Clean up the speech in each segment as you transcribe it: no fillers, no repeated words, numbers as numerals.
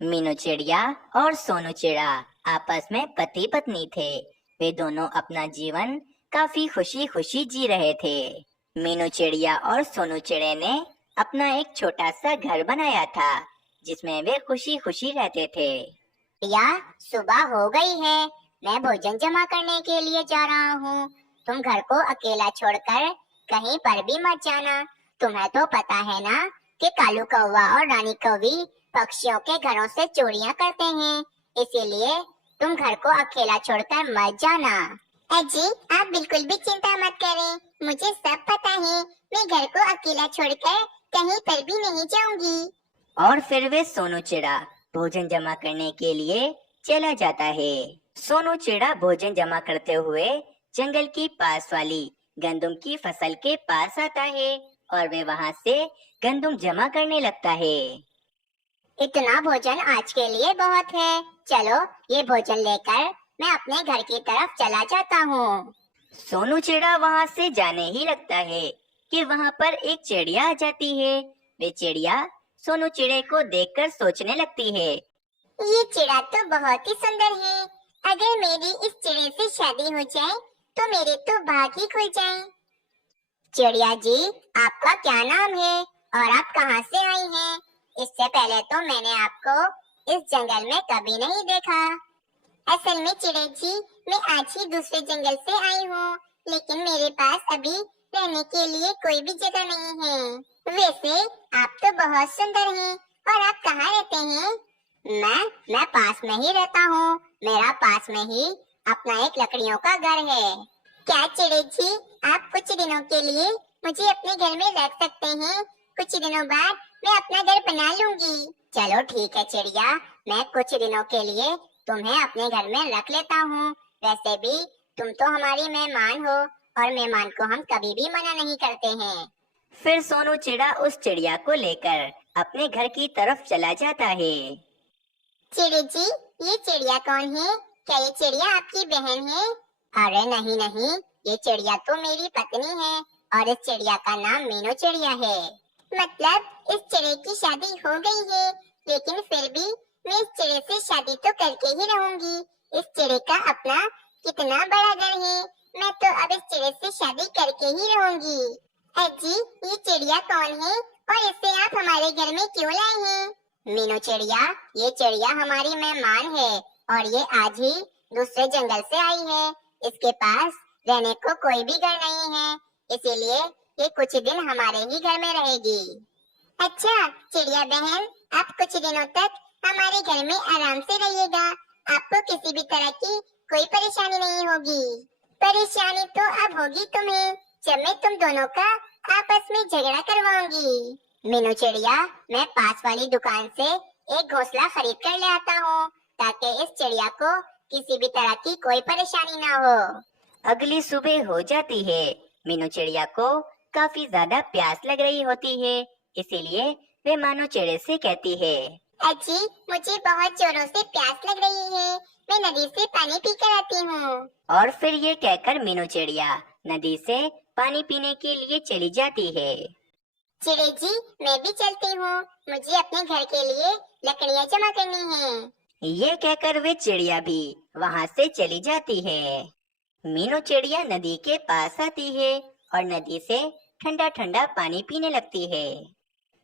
मीनू चिड़िया और सोनू चिड़ा आपस में पति पत्नी थे। वे दोनों अपना जीवन काफी खुशी खुशी जी रहे थे। मीनू चिड़िया और सोनू चिड़े ने अपना एक छोटा सा घर बनाया था, जिसमें वे खुशी खुशी रहते थे। या सुबह हो गई है, मैं भोजन जमा करने के लिए जा रहा हूँ। तुम घर को अकेला छोड़कर कहीं पर भी मत जाना। तुम्हें तो पता है ना कि कालू कौवा और रानी कौवी पक्षियों के घरों से चोरियां करते हैं, इसीलिए तुम घर को अकेला छोड़कर मत जाना। अजी, आप बिल्कुल भी चिंता मत करें, मुझे सब पता है। मैं घर को अकेला छोड़कर कहीं पर भी नहीं जाऊंगी। और फिर वे सोनू चिड़ा भोजन जमा करने के लिए चला जाता है। सोनू चिड़ा भोजन जमा करते हुए जंगल की पास वाली गंदम की फसल के पास आता है और वे वहां से गंदम जमा करने लगता है। इतना भोजन आज के लिए बहुत है। चलो, ये भोजन लेकर मैं अपने घर की तरफ चला जाता हूँ। सोनू चिड़ा वहां से जाने ही लगता है कि वहां पर एक चिड़िया आ जाती है। वे चिड़िया सोनू चिड़े को देखकर सोचने लगती है, ये चिड़ा तो बहुत ही सुंदर है। अगर मेरी इस चिड़े से शादी हो जाए तो मेरे तो भाग ही खुल जाए। चिड़िया जी, आपका क्या नाम है और आप कहाँ से आई हैं? इससे पहले तो मैंने आपको इस जंगल में कभी नहीं देखा। असल में चिड़ै जी, मैं आज ही दूसरे जंगल से आई हूँ, लेकिन मेरे पास अभी रहने के लिए कोई भी जगह नहीं है। वैसे आप तो बहुत सुंदर हैं, और आप कहाँ रहते हैं? मैं पास में ही रहता हूँ। मेरा पास में ही अपना एक लकड़ियों का घर है। क्या चिड़ै जी, आप कुछ दिनों के लिए मुझे अपने घर में रख सकते हैं? कुछ दिनों बाद मैं अपना घर बना लूंगी। चलो ठीक है चिड़िया, मैं कुछ दिनों के लिए तुम्हें अपने घर में रख लेता हूँ। वैसे भी तुम तो हमारी मेहमान हो, और मेहमान को हम कभी भी मना नहीं करते हैं। फिर सोनू चिड़ा उस चिड़िया को लेकर अपने घर की तरफ चला जाता है। चिड़ै जी, ये चिड़िया कौन है? क्या ये चिड़िया आपकी बहन है? अरे नहीं नहीं, ये चिड़िया तो मेरी पत्नी है, और इस चिड़िया का नाम मीनू चिड़िया है। मतलब इस चिड़े की शादी हो गई है, लेकिन फिर भी मैं इस चिड़े से शादी तो करके ही रहूंगी। इस चिड़े का अपना कितना बड़ा घर है, मैं तो अब इस चिड़े से शादी करके ही रहूंगी। अजी, ये चिड़िया कौन है और इसे आप हमारे घर में क्यों लाए हैं? मीनू चिड़िया, ये चिड़िया हमारी मेहमान है, और ये आज ही दूसरे जंगल से आई है। इसके पास रहने को कोई भी घर नहीं है, इसीलिए ये कुछ दिन हमारे ही घर में रहेगी। अच्छा चिड़िया बहन, आप कुछ दिनों तक हमारे घर में आराम से रहिएगा। आपको किसी भी तरह की कोई परेशानी नहीं होगी। परेशानी तो अब होगी तुम्हें, जब मैं तुम दोनों का आपस में झगड़ा करवाऊंगी। मीनू चिड़िया, मैं पास वाली दुकान से एक घोंसला खरीद कर ले आता हूँ, ताकि इस चिड़िया को किसी भी तरह की कोई परेशानी ना हो। अगली सुबह हो जाती है। मीनू चिड़िया को काफी ज्यादा प्यास लग रही होती है, इसीलिए वे मानो चिड़े से कहती है, अजी, मुझे बहुत जोरों से प्यास लग रही है, मैं नदी से पानी पीकर आती हूँ। और फिर ये कहकर मीनू चिड़िया नदी से पानी पीने के लिए चली जाती है। चिड़ै जी, मैं भी चलती हूँ, मुझे अपने घर के लिए लकड़ियाँ जमा करनी है। ये कहकर वे चिड़िया भी वहाँ से चली जाती है। मीनू चिड़िया नदी के पास आती है और नदी से ठंडा ठंडा पानी पीने लगती है।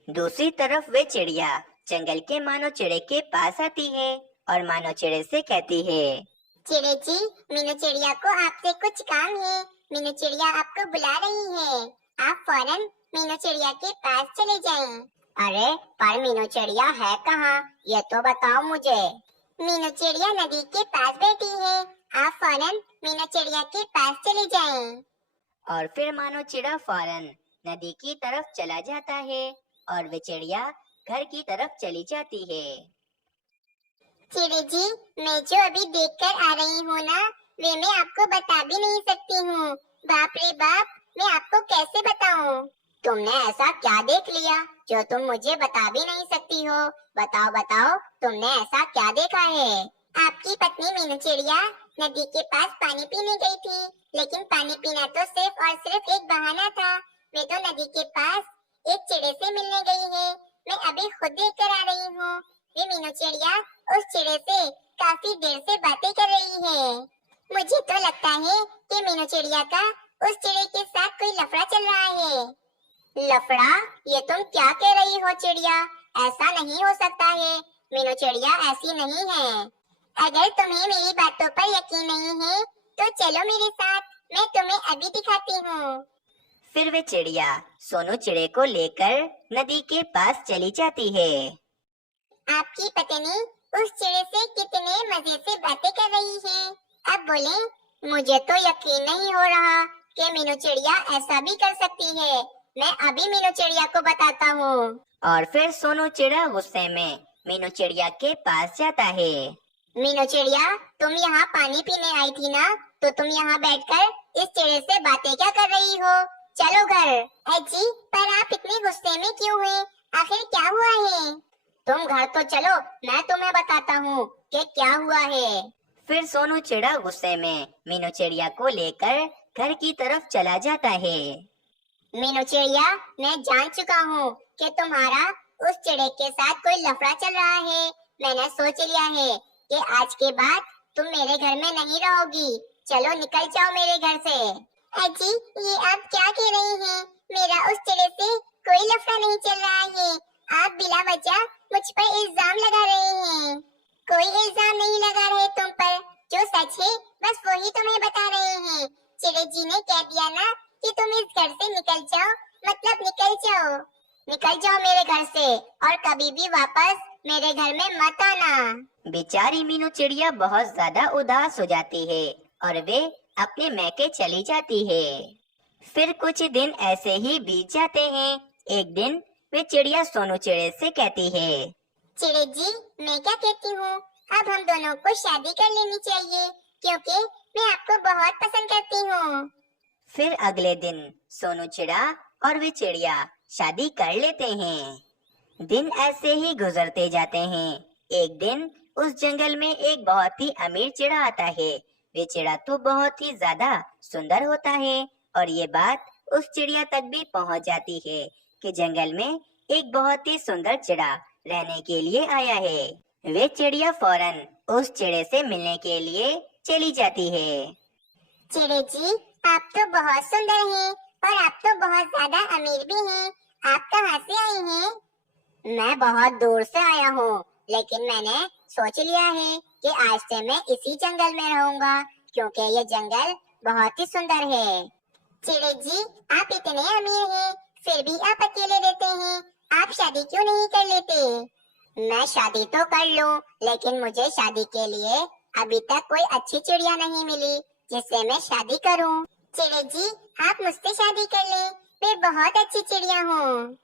दूसरी तरफ वे चिड़िया जंगल के मानो चिड़े के पास आती है और मानो चिड़े से कहती है, चिड़ै जी, मीनू चिड़िया को आपसे कुछ काम है। मीनू चिड़िया आपको बुला रही है, आप फौरन मीनू चिड़िया के पास चले जाएं। अरे पर मीनू चिड़िया है कहाँ, ये तो बताओ मुझे। मीनू चिड़िया नदी के पास बैठी है, आप फौरन मीनू चिड़िया के पास चले जाएं। और फिर मानो चिड़ा फौरन नदी की तरफ चला जाता है और वे चिड़िया घर की तरफ चली जाती है। चिड़ै जी, मैं जो अभी देखकर आ रही हूँ ना, वे मैं आपको बता भी नहीं सकती हूँ। बाप रे बाप, मैं आपको कैसे बताऊँ? तुमने ऐसा क्या देख लिया जो तुम मुझे बता भी नहीं सकती हो? बताओ बताओ, तुमने ऐसा क्या देखा है? आपकी पत्नी मीनू चिड़िया नदी के पास पानी पीने गई थी, लेकिन पानी पीना तो सिर्फ और सिर्फ एक बहाना था। वे तो नदी के पास एक चिड़े से मिलने गई है। मैं अभी खुद देख कर आ रही हूँ। ये मीनू चिड़िया उस चिड़े से काफी देर से बातें कर रही है। मुझे तो लगता है कि मीनू चिड़िया का उस चिड़े के साथ कोई लफड़ा चल रहा है। लफड़ा? ये तुम क्या कह रही हो चिड़िया? ऐसा नहीं हो सकता है। मीनू चिड़िया ऐसी नहीं है। अगर तुम्हें मेरी बातों पर यकीन नहीं है तो चलो मेरे साथ, मैं तुम्हें अभी दिखाती हूँ। फिर वे चिड़िया सोनू चिड़े को लेकर नदी के पास चली जाती है। आपकी पत्नी उस चिड़े से कितने मजे से बातें कर रही है। अब बोले, मुझे तो यकीन नहीं हो रहा कि मीनू चिड़िया ऐसा भी कर सकती है। मैं अभी मीनू चिड़िया को बताता हूँ। और फिर सोनू चिड़ा गुस्से में मीनू चिड़िया के पास जाता है। मीनू चिड़िया, तुम यहाँ पानी पीने आई थी ना, तो तुम यहाँ बैठकर इस चिड़े से बातें क्या कर रही हो? चलो घर। अजी, पर आप इतने गुस्से में क्यों हुए? आखिर क्या हुआ है? तुम घर तो चलो, मैं तुम्हें बताता हूँ कि क्या हुआ है। फिर सोनू चिड़ा गुस्से में मीनू चिड़िया को लेकर घर की तरफ चला जाता है। मीनू चिड़िया, मैं जान चुका हूँ कि तुम्हारा उस चिड़े के साथ कोई लफड़ा चल रहा है। मैंने सोच लिया है कि आज के बाद तुम मेरे घर में नहीं रहोगी। चलो निकल जाओ मेरे घर से। अजी, ये आप क्या कह रही हैं? मेरा उस चिड़े से कोई लफड़ा नहीं चल रहा है। आप बिला वजह मुझ पर इल्जाम लगा रहे हैं। कोई इल्जाम नहीं लगा रहे तुम पर। जो सच है बस वही तुम्हें बता रहे हैं। चिड़े जी ने कह दिया ना कि तुम इस घर से निकल जाओ, मतलब निकल जाओ। निकल जाओ मेरे घर से और कभी भी वापस मेरे घर में मत आना। बेचारी मीनू चिड़िया बहुत ज्यादा उदास हो जाती है और वे अपने मैके चली जाती है। फिर कुछ दिन ऐसे ही बीत जाते हैं। एक दिन वे चिड़िया सोनू चिड़े से कहती है, चिड़े जी, मैं क्या कहती हूँ, अब हम दोनों को शादी कर लेनी चाहिए क्योंकि मैं आपको बहुत पसंद करती हूँ। फिर अगले दिन सोनू चिड़ा और वे चिड़िया शादी कर लेते हैं। दिन ऐसे ही गुजरते जाते हैं। एक दिन उस जंगल में एक बहुत ही अमीर चिड़ा आता है। वे चिड़ा तो बहुत ही ज्यादा सुंदर होता है और ये बात उस चिड़िया तक भी पहुंच जाती है कि जंगल में एक बहुत ही सुंदर चिड़ा रहने के लिए आया है। वे चिड़िया फौरन उस चिड़े से मिलने के लिए चली जाती है। चिड़े जी, आप तो बहुत सुंदर हैं और आप तो बहुत ज्यादा अमीर भी हैं। आप कहाँ से आए हैं? मैं बहुत दूर से आया हूँ, लेकिन मैंने सोच लिया है कि आज से मैं इसी जंगल में रहूंगा क्योंकि ये जंगल बहुत ही सुंदर है। चिड़े जी, आप इतने अमीर हैं, फिर भी आप अकेले रहते हैं। आप शादी क्यों नहीं कर लेते? मैं शादी तो कर लूं, लेकिन मुझे शादी के लिए अभी तक कोई अच्छी चिड़िया नहीं मिली जिससे मैं शादी करूं। चिड़े जी, आप मुझसे शादी कर लें, मैं बहुत अच्छी चिड़िया हूँ।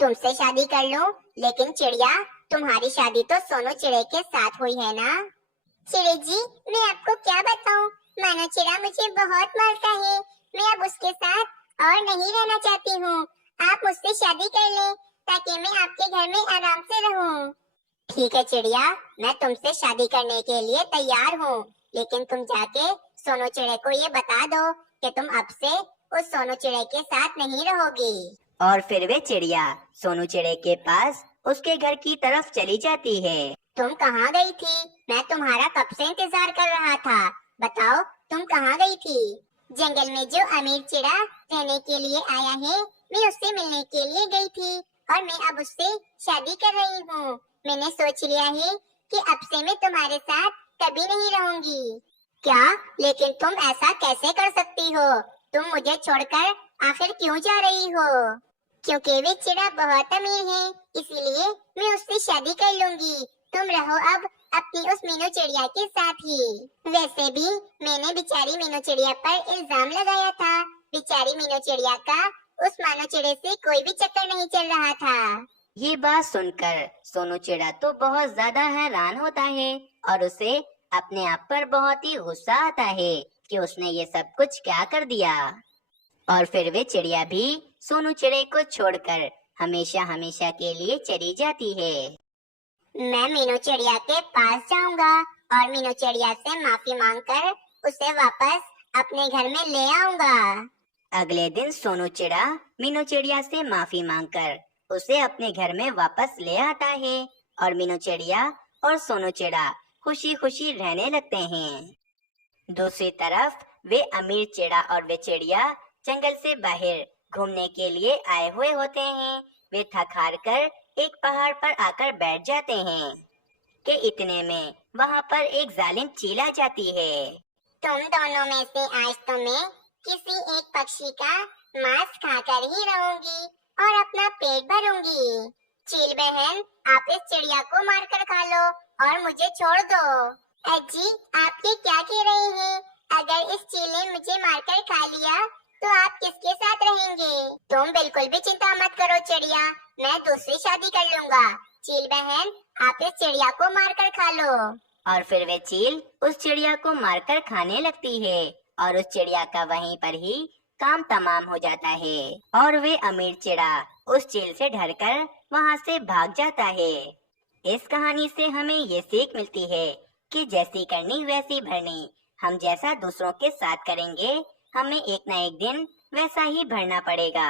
तुमसे शादी कर लूं, लेकिन चिड़िया, तुम्हारी शादी तो सोनू चिड़े के साथ हुई है ना? चिड़े जी, मैं आपको क्या बताऊं, मानो चिड़ा मुझे बहुत मारता है। मैं अब उसके साथ और नहीं रहना चाहती हूँ। आप मुझसे शादी कर लें ताकि मैं आपके घर में आराम से रहूं। ठीक है चिड़िया, मैं तुमसे शादी करने के लिए तैयार हूँ, लेकिन तुम जाके सोनू चिड़े को ये बता दो कि तुम अब से उस सोनू चिड़े के साथ नहीं रहोगी। और फिर वे चिड़िया सोनू चिड़े के पास उसके घर की तरफ चली जाती है। तुम कहाँ गई थी? मैं तुम्हारा कब से इंतजार कर रहा था। बताओ, तुम कहाँ गई थी? जंगल में जो अमीर चिड़ा रहने के लिए आया है, मैं उससे मिलने के लिए गई थी और मैं अब उससे शादी कर रही हूँ। मैंने सोच लिया है कि अब से मैं तुम्हारे साथ कभी नहीं रहूंगी। क्या? लेकिन तुम ऐसा कैसे कर सकती हो? तुम मुझे छोड़कर आखिर क्यों जा रही हो? क्योंकि वे चिड़ा बहुत अमीर है, इसीलिए मैं उससे शादी कर लूंगी। तुम रहो अब अपनी उस मीनू चिड़िया के साथ ही। वैसे भी मैंने बेचारी मीनू चिड़िया पर इल्जाम लगाया था। बेचारी मीनू चिड़िया का उस मानो चिड़े से कोई भी चक्कर नहीं चल रहा था। ये बात सुनकर सोनू चिड़ा तो बहुत ज्यादा हैरान होता है और उसे अपने आप पर बहुत ही गुस्सा आता है कि उसने ये सब कुछ क्या कर दिया। और फिर वे चिड़िया भी सोनू चिड़े को छोड़कर हमेशा हमेशा के लिए चली जाती है। मैं मीनू चिड़िया के पास जाऊंगा और मीनू चिड़िया से माफी मांगकर उसे वापस अपने घर में ले आऊंगा। अगले दिन सोनू चिड़ा मीनू चिड़िया से माफी मांगकर उसे अपने घर में वापस ले आता है और मीनू चिड़िया और सोनू चिड़ा खुशी खुशी रहने लगते हैं। दूसरी तरफ वे अमीर चिड़ा और वे चिड़िया जंगल से बाहर घूमने के लिए आए हुए होते हैं। वे थक हार कर एक पहाड़ पर आकर बैठ जाते हैं कि इतने में वहाँ पर एक जालिम चील आ जाती है। तुम दोनों में से आज तो मैं किसी एक पक्षी का मांस खाकर ही रहूंगी और अपना पेट भरूंगी। चील बहन, आप इस चिड़िया को मारकर खा लो और मुझे छोड़ दो। अजी, आप ये क्या कह रहे हैं? अगर इस चील ने मुझे मारकर खा लिया तो आप किसके साथ रहेंगे? तुम बिल्कुल भी चिंता मत करो चिड़िया, मैं दूसरी शादी कर लूंगा। चील बहन, आप इस चिड़िया को मारकर खा लो। और फिर वे चील उस चिड़िया को मारकर खाने लगती है और उस चिड़िया का वहीं पर ही काम तमाम हो जाता है और वे अमीर चिड़ा उस चील से डरकर वहाँ से भाग जाता है। इस कहानी से हमें ये सीख मिलती है कि जैसी करनी वैसी भरनी। हम जैसा दूसरों के साथ करेंगे हमें एक न एक दिन वैसा ही भरना पड़ेगा।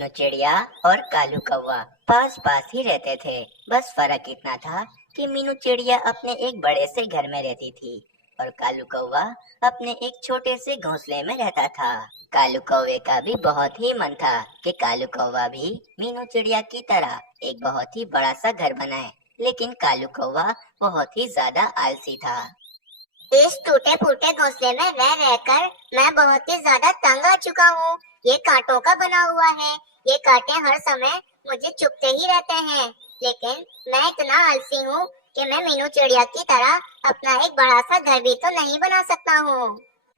मीनू चिड़िया और कालू कौवा पास पास ही रहते थे। बस फर्क इतना था कि मीनू चिड़िया अपने एक बड़े से घर में रहती थी और कालू कौवा अपने एक छोटे से घोंसले में रहता था। कालू कौवे का भी बहुत ही मन था कि कालू कौवा भी मीनू चिड़िया की तरह एक बहुत ही बड़ा सा घर बनाए, लेकिन कालू कौवा बहुत ही ज्यादा आलसी था। इस टूटे फूटे घोंसले में रह रहकर मैं बहुत ही ज्यादा तंग आ चुका हूँ। ये कांटों का बना हुआ है, ये कांटे हर समय मुझे चुभते ही रहते हैं। लेकिन मैं इतना आलसी हूँ कि मैं मीनू चिड़िया की तरह अपना एक बड़ा सा घर भी तो नहीं बना सकता हूँ।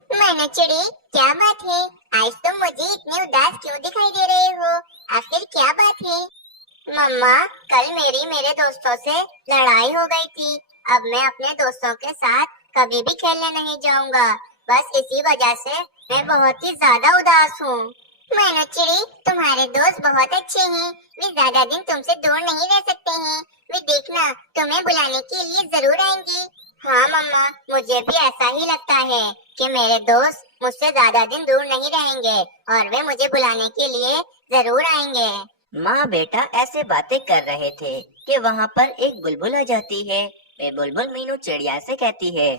मीनू चिड़ी, क्या बात है? आज तुम मुझे इतने उदास क्यों दिखाई दे रहे हो? आखिर क्या बात है? मम्मा, कल मेरी मेरे दोस्तों से लड़ाई हो गई थी। अब मैं अपने दोस्तों के साथ कभी भी खेलने नहीं जाऊंगा। बस इसी वजह से मैं बहुत ही ज्यादा उदास हूँ। मीनू चिड़ी, तुम्हारे दोस्त बहुत अच्छे हैं। वे ज्यादा दिन तुमसे दूर नहीं रह सकते हैं। वे देखना, तुम्हें बुलाने के लिए जरूर आएंगे। हाँ मम्मा, मुझे भी ऐसा ही लगता है कि मेरे दोस्त मुझसे ज्यादा दिन दूर नहीं रहेंगे और वे मुझे बुलाने के लिए जरूर आएंगे। माँ बेटा ऐसे बातें कर रहे थे कि वहाँ पर एक बुलबुल आ जाती है। वे बुलबुल मीनू चिड़िया से कहती है,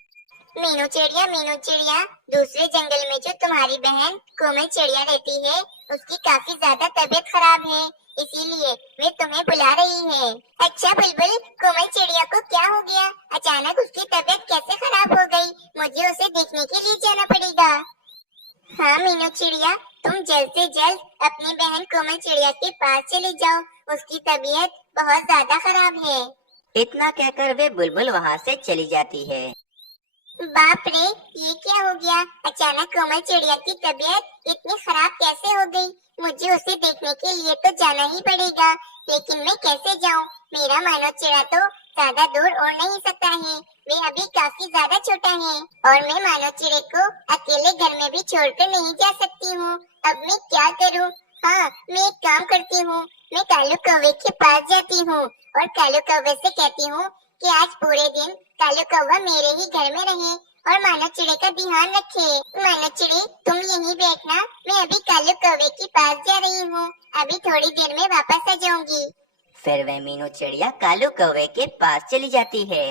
मीनू चिड़िया, दूसरे जंगल में जो तुम्हारी बहन कोमल चिड़िया रहती है, उसकी काफी ज्यादा तबीयत खराब है, इसीलिए वे तुम्हें बुला रही है। अच्छा बुलबुल, कोमल चिड़िया को क्या हो गया? अचानक उसकी तबीयत कैसे खराब हो गई? मुझे उसे देखने के लिए जाना पड़ेगा। हाँ मीनू चिड़िया, तुम जल्द से जल्द अपनी बहन कोमल चिड़िया के पास चली जाओ, उसकी तबीयत बहुत ज्यादा खराब है। इतना कहकर वे बुलबुल वहाँ से चली जाती है। बाप रे, ये क्या हो गया? अचानक कोमल चिड़िया की तबीयत इतनी खराब कैसे हो गई? मुझे उसे देखने के लिए तो जाना ही पड़ेगा, लेकिन मैं कैसे जाऊं? मेरा मानो चिड़ा तो ज्यादा दूर उड़ नहीं सकता है, वे अभी काफी ज्यादा छोटा है और मैं मानो चिड़े को अकेले घर में भी छोड़कर नहीं जा सकती हूँ। अब मैं क्या करूँ? हाँ, मैं एक काम करती हूँ, मैं कालू कौवे के पास जाती हूँ और कालू कौवे से कहती हूँ कि आज पूरे दिन कालू कौवा मेरे ही घर में रहे और मानो चिड़े का ध्यान रखे। मानो चिड़े, तुम यहीं बैठना, मैं अभी कालू कौवे के पास जा रही हूँ, अभी थोड़ी देर में वापस आ जाऊंगी। फिर वह मीनू चिड़िया कालू कौवे के पास चली जाती है।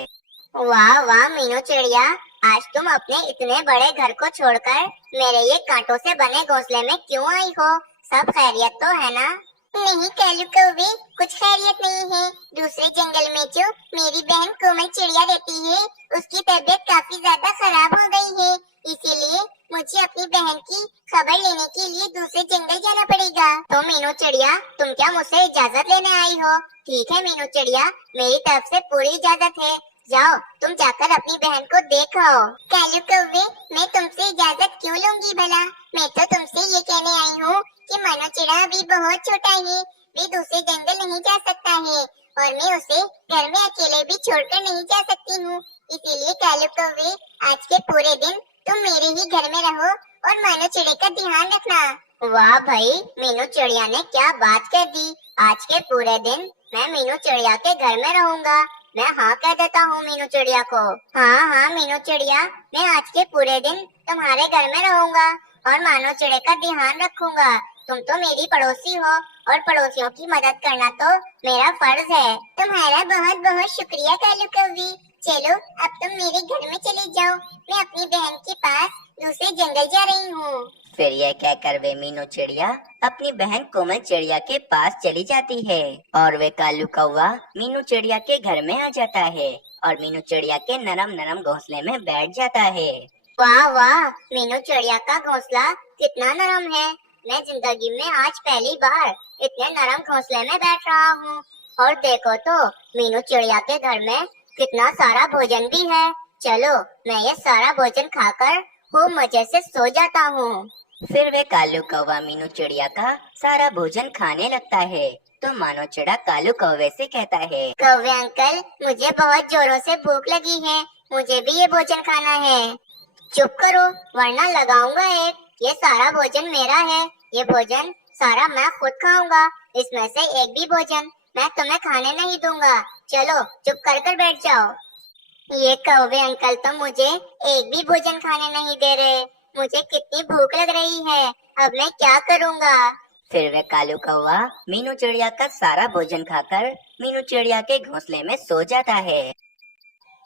वाह वाह मीनू चिड़िया, आज तुम अपने इतने बड़े घर को छोड़कर मेरे ये कांटों से बने घोंसले में क्यों आई हो? सब खैरियत तो है ना? नहीं कालू कौवे, कुछ खैरियत नहीं है। दूसरे जंगल में जो मेरी बहन कोमल चिड़िया रहती है, उसकी तबीयत काफी ज्यादा खराब हो गई है, इसीलिए मुझे अपनी बहन की खबर लेने के लिए दूसरे जंगल जाना पड़ेगा। तो मीनू चिड़िया, तुम क्या मुझसे इजाजत लेने आई हो? ठीक है मीनू चिड़िया, मेरी तरफ से पूरी इजाजत है, जाओ तुम जाकर अपनी बहन को देखो। कालू कौवे, मैं तुमसे इजाजत क्यों लूंगी भला? मैं तो तुमसे ये कहने आई हूँ कि मानो चिड़ा अभी बहुत छोटा है, वे दूसरे जंगल नहीं जा सकता है और मैं उसे घर में अकेले भी छोड़कर नहीं जा सकती हूँ, इसीलिए कालू कौवे, आज के पूरे दिन तुम मेरे ही घर में रहो और मानो चिड़े का ध्यान रखना। वाह भाई, मीनू चिड़िया ने क्या बात कर दी। आज के पूरे दिन मैं मीनू चिड़िया के घर में रहूंगा। मैं हाँ कह देता हूँ मीनू चिड़िया को। हाँ हाँ मीनू चिड़िया, मैं आज के पूरे दिन तुम्हारे घर में रहूंगा और मानो चिड़े का ध्यान रखूंगा, तुम तो मेरी पड़ोसी हो और पड़ोसियों की मदद करना तो मेरा फर्ज है। तुम्हारा बहुत बहुत शुक्रिया कालू कौवे। चलो अब तुम मेरे घर में चले जाओ, मैं अपनी बहन के पास दूसरे जंगल जा रही हूँ। फिर यह कहकर वे मीनू चिड़िया अपनी बहन कोमल चिड़िया के पास चली जाती है और वे कालू कौवा मीनू चिड़िया के घर में आ जाता है और मीनू चिड़िया के नरम नरम घोंसले में बैठ जाता है। वाह वाह, मीनू चिड़िया का घोंसला कितना नरम है। मैं जिंदगी में आज पहली बार इतने नरम घोंसले में बैठ रहा हूँ। और देखो तो मीनू चिड़िया के घर में कितना सारा भोजन भी है। चलो मैं ये सारा भोजन खाकर खूब मजे से सो जाता हूँ। फिर वे कालू कौवा मीनू चिड़िया का सारा भोजन खाने लगता है तो मानो चिड़ा कालू कौवे से कहता है, कौवे अंकल, मुझे बहुत जोरों से भूख लगी है, मुझे भी ये भोजन खाना है। चुप करो वरना लगाऊंगा एक। ये सारा भोजन मेरा है, ये भोजन सारा मैं खुद खाऊंगा। इसमें से एक भी भोजन मैं तुम्हें खाने नहीं दूंगा। चलो चुप कर बैठ जाओ। ये कौवे अंकल तो मुझे एक भी भोजन खाने नहीं दे रहे। मुझे कितनी भूख लग रही है, अब मैं क्या करूँगा। फिर वे कालू कौवा मीनू चिड़िया का सारा भोजन खाकर मीनू चिड़िया के घोंसले में सो जाता है।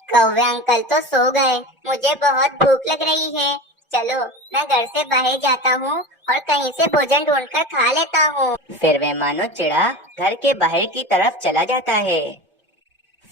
कौवे अंकल तो सो गए, मुझे बहुत भूख लग रही है। चलो मैं घर से बाहर जाता हूँ और कहीं से भोजन ढूंढकर खा लेता हूँ। फिर वे मानो चिड़ा घर के बाहर की तरफ चला जाता है।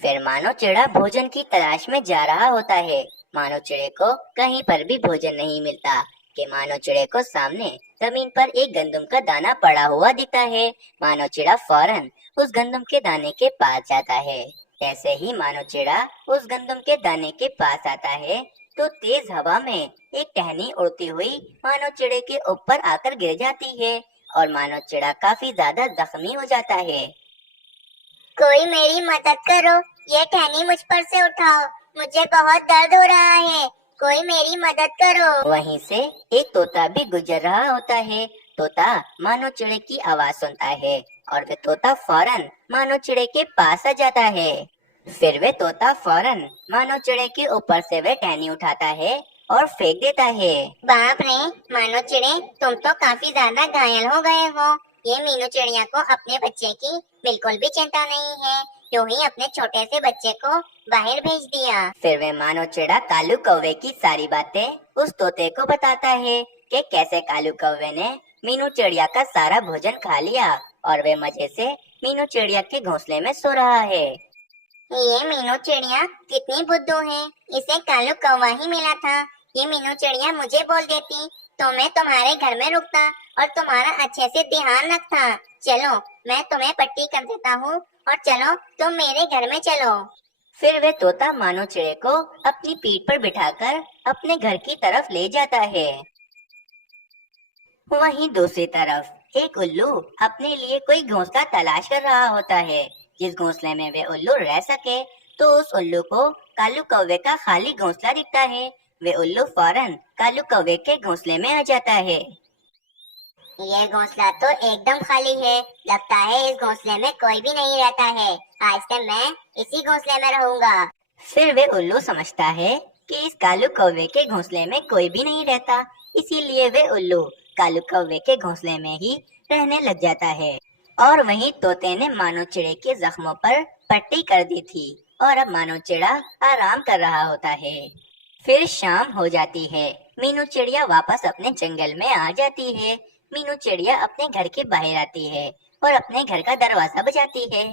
फिर मानो चिड़ा भोजन की तलाश में जा रहा होता है। मानो चिड़े को कहीं पर भी भोजन नहीं मिलता कि मानो चिड़े को सामने जमीन पर एक गंदम का दाना पड़ा हुआ दिखता है। मानो चिड़ा फौरन उस गंदम के दाने के पास जाता है। जैसे ही मानो चिड़ा उस गंदम के दाने के पास आता है तो तेज हवा में एक टहनी उड़ती हुई मानो चिड़े के ऊपर आकर गिर जाती है और मानो चिड़ा काफी ज्यादा जख्मी हो जाता है। कोई मेरी मदद करो, ये टहनी मुझ पर से उठाओ, मुझे बहुत दर्द हो रहा है। कोई मेरी मदद करो। वहीं से एक तोता भी गुजर रहा होता है। तोता मानो चिड़े की आवाज सुनता है और वे तोता फौरन मानो चिड़े के पास आ जाता है। फिर वे तोता फौरन मानो चिड़े के ऊपर से वे टहनी उठाता है और फेंक देता है। बाप रे, मानो चिड़े तुम तो काफी ज्यादा घायल हो गए हो। ये मीनू चिड़िया को अपने बच्चे की बिल्कुल भी चिंता नहीं है, यूं ही अपने छोटे से बच्चे को बाहर भेज दिया। फिर वे मानो चिड़ा कालू कौवे की सारी बातें उस तोते को बताता है कि कैसे कालू कौवे ने मीनू चिड़िया का सारा भोजन खा लिया और वे मजे से मीनू चिड़िया के घोंसले में सो रहा है। ये मीनू चिड़िया कितनी बुद्धू है, इसे कालू कौवा ही मिला था। ये मीनू चिड़िया मुझे बोल देती तो मैं तुम्हारे घर में रुकता और तुम्हारा अच्छे से ध्यान रखता। चलो मैं तुम्हें पट्टी कर देता हूँ और चलो तुम मेरे घर में चलो। फिर वे तोता मानो चिड़े को अपनी पीठ पर बिठाकर अपने घर की तरफ ले जाता है। वहीं दूसरी तरफ एक उल्लू अपने लिए कोई घोंसला तलाश कर रहा होता है जिस घोंसले में वे उल्लू रह सके। तो उस उल्लू को कालू कौवे का खाली घोंसला दिखता है। वे उल्लू फौरन कालू कौवे के घोंसले में आ जाता है। ये घोंसला तो एकदम खाली है, लगता है इस घोंसले में कोई भी नहीं रहता है। आज से मैं इसी घोंसले में रहूंगा। फिर वे उल्लू समझता है कि इस कालू कौवे के घोंसले में कोई भी नहीं रहता, इसीलिए वे उल्लू कालू कौवे के घोंसले में ही रहने लग जाता है। और वहीं तोते ने मानो चिड़े के जख्मों पर पट्टी कर दी थी और अब मानो चिड़ा आराम कर रहा होता है। फिर शाम हो जाती है। मीनू चिड़िया वापस अपने जंगल में आ जाती है। मीनू चिड़िया अपने घर के बाहर आती है और अपने घर का दरवाजा बजाती है।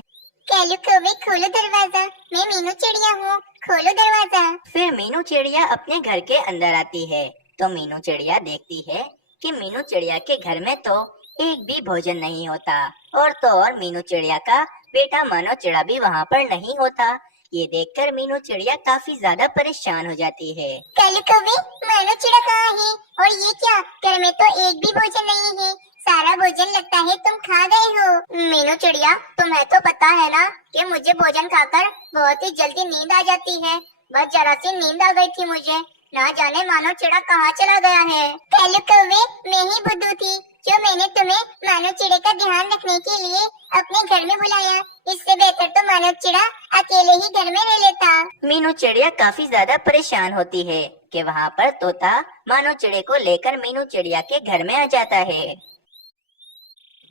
कालू कौवे खोलो दरवाजा, मैं मीनू चिड़िया हूँ, खोलो दरवाजा। फिर मीनू चिड़िया अपने घर के अंदर आती है तो मीनू चिड़िया देखती है कि मीनू चिड़िया के घर में तो एक भी भोजन नहीं होता और तो और मीनू चिड़िया का बेटा मानो चिड़ा भी वहाँ पर नहीं होता। ये देखकर मीनू चिड़िया काफी ज्यादा परेशान हो जाती है। कालू कौवे, मानो चिड़ा कहाँ है? और ये क्या, घर में तो एक भी भोजन नहीं है, सारा भोजन लगता है तुम खा गए हो। मीनू चिड़िया, तुम्हें तो पता है ना कि मुझे भोजन खाकर बहुत ही जल्दी नींद आ जाती है। बस जरा सी नींद आ गई थी मुझे, ना जाने मानो चिड़ा कहाँ चला गया है। कालू कौवे, मैं ही बुद्धू थी जो मैंने तुम्हें मानो चिड़े का ध्यान रखने के लिए अपने घर में बुलाया। इससे बेहतर तो मानो चिड़ा अकेले ही घर में रह लेता। मीनू चिड़िया काफी ज्यादा परेशान होती है कि वहाँ पर तोता मानो चिड़े को लेकर मीनू चिड़िया के घर में आ जाता है।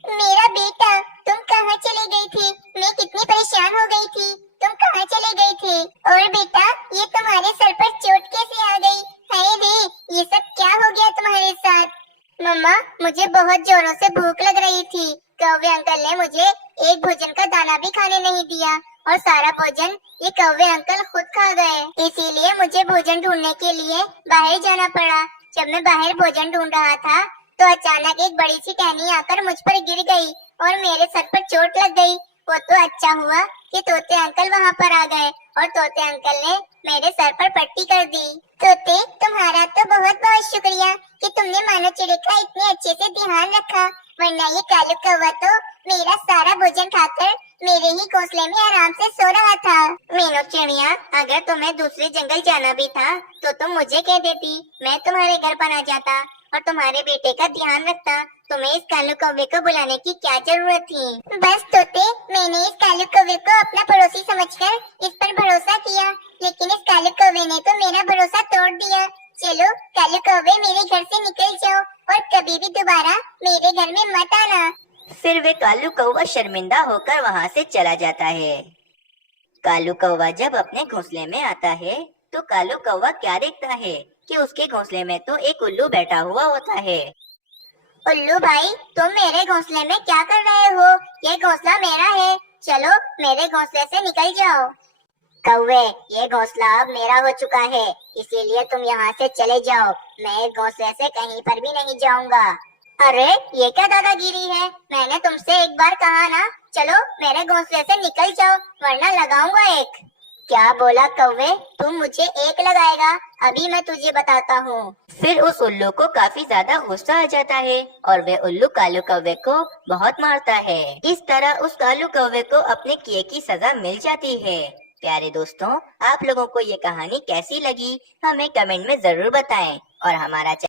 मेरा बेटा, तुम कहाँ चले गई थी? मैं कितनी परेशान हो गई थी। तुम कहाँ चले गए थे? और बेटा, ये तुम्हारे सर पर चोट कैसे आ गई? हाय रे, ये सब क्या हो गया तुम्हारे साथ? मम्मा, मुझे बहुत जोरों से भूख लग रही थी। कौवे अंकल ने मुझे एक भोजन का दाना भी खाने नहीं दिया और सारा भोजन ये कौवे अंकल खुद खा गए। इसीलिए मुझे भोजन ढूंढने के लिए बाहर जाना पड़ा। जब मैं बाहर भोजन ढूंढ रहा था तो अचानक एक बड़ी सी टहनी आकर मुझ पर गिर गई और मेरे सर पर चोट लग गई। वो तो अच्छा हुआ कि तोते अंकल वहाँ पर आ गए और तोते अंकल ने मेरे सर पर पट्टी कर दी। तोते, तुम्हारा तो बहुत बहुत शुक्रिया कि तुमने मानो चिड़ी का इतने अच्छे से ध्यान रखा, वरना ये कालू कौवा तो मेरा सारा भोजन खाकर मेरे ही घोंसले में आराम से सो रहा था। मीनू चिड़िया, अगर तुम्हें दूसरे जंगल जाना भी था तो तुम मुझे कह देती, मैं तुम्हारे घर पर आ जाता और तुम्हारे बेटे का ध्यान रखता। तुम्हें इस कालू कौवे को बुलाने की क्या जरूरत थी? बस तोते, मैंने इस कालू कौवे को अपना पड़ोसी समझकर इस पर भरोसा किया, लेकिन इस कालू कौवे ने तो मेरा भरोसा तोड़ दिया। चलो कालू कौवे, मेरे घर से निकल जाओ और कभी भी दोबारा मेरे घर में मत आना। फिर वे कालू कौवा शर्मिंदा होकर वहाँ से चला जाता है। कालू कौवा जब अपने घोंसले में आता है तो कालू कौवा क्या देखता है कि उसके घोंसले में तो एक उल्लू बैठा हुआ होता है। उल्लू भाई, तुम मेरे घोंसले में क्या कर रहे हो? ये घोंसला मेरा है, चलो मेरे घोंसले से निकल जाओ। कौवे, ये घोंसला अब मेरा हो चुका है, इसीलिए तुम यहाँ से चले जाओ। मैं इस घोंसले से कहीं पर भी नहीं जाऊंगा। अरे, ये क्या दादागिरी है? मैंने तुमसे एक बार कहा ना, चलो मेरे घोंसले से निकल जाओ वरना लगाऊंगा एक। क्या बोला कौवे? तुम मुझे एक लगाएगा? अभी मैं तुझे बताता हूँ। फिर उस उल्लू को काफी ज्यादा गुस्सा आ जाता है और वे उल्लू कालू कौवे को बहुत मारता है। इस तरह उस कालू कौवे को अपने किए की सजा मिल जाती है। प्यारे दोस्तों, आप लोगों को ये कहानी कैसी लगी हमें कमेंट में जरूर बताएं और हमारा